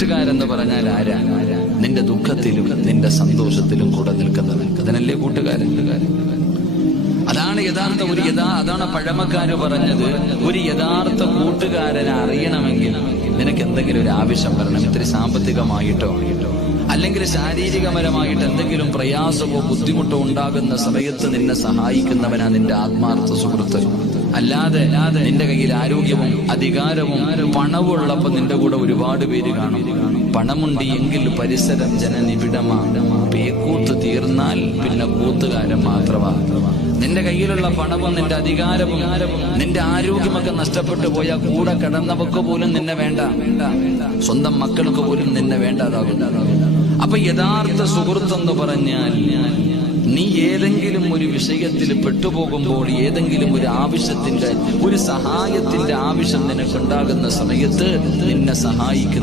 കൂട്ടുകാരെന്ന് പറഞ്ഞാൽ ആരാ? നിന്റെ ദുഃഖത്തിലും നിന്റെ സന്തോഷത്തിലും കൂടെ നിൽക്കുന്നത്. അതിനല്ലേ കൂട്ടുകാരൻ. അതാണ് അതാണ് പഴമക്കാര് പറഞ്ഞത്, ഒരു യഥാർത്ഥ കൂട്ടുകാരനെ അറിയണമെങ്കിൽ നിനക്ക് എന്തെങ്കിലും ഒരു ആവശ്യം വരണം. ഇത്തിരി സാമ്പത്തികമായിട്ടോ അല്ലെങ്കിൽ ശാരീരികപരമായിട്ട് എന്തെങ്കിലും പ്രയാസമോ ബുദ്ധിമുട്ടോ ഉണ്ടാകുന്ന സമയത്ത് നിന്നെ സഹായിക്കുന്നവനാ നിന്റെ ആത്മാർത്ഥ സുഹൃത്ത്. അല്ലാതെ നിന്റെ കയ്യിൽ ആരോഗ്യവും അധികാരവും പണവും ഉള്ളപ്പോൾ നിന്റെ കൂടെ ഒരുപാട് പേര് കാണും. പണമുണ്ട് എങ്കിൽ പരിസരം ജനനിബിഡമാണ്. പേക്കൂത്ത് തീർന്നാൽ പിന്നെ കൂത്തുകാരൻ മാത്രമാണ്. നിന്റെ കയ്യിലുള്ള പണവും നിന്റെ അധികാരവും നിന്റെ ആരോഗ്യമൊക്കെ നഷ്ടപ്പെട്ടു പോയാൽ കൂടെ കിടന്നവർക്ക് പോലും നിന്നെ വേണ്ട, സ്വന്തം മക്കൾക്ക് പോലും നിന്നെ വേണ്ടാതാകും. അപ്പൊ യഥാർത്ഥ സുഹൃത്തെന്ന് പറഞ്ഞാൽ നീ ഏതെങ്കിലും ഒരു വിഷയത്തിൽ പെട്ടുപോകുമ്പോൾ, ഏതെങ്കിലും ഒരു ആവശ്യത്തിന്റെ ഒരു സഹായത്തിന്റെ ആവശ്യം നിനക്കുണ്ടാകുന്ന സമയത്ത് നിന്നെ സഹായിക്കുന്ന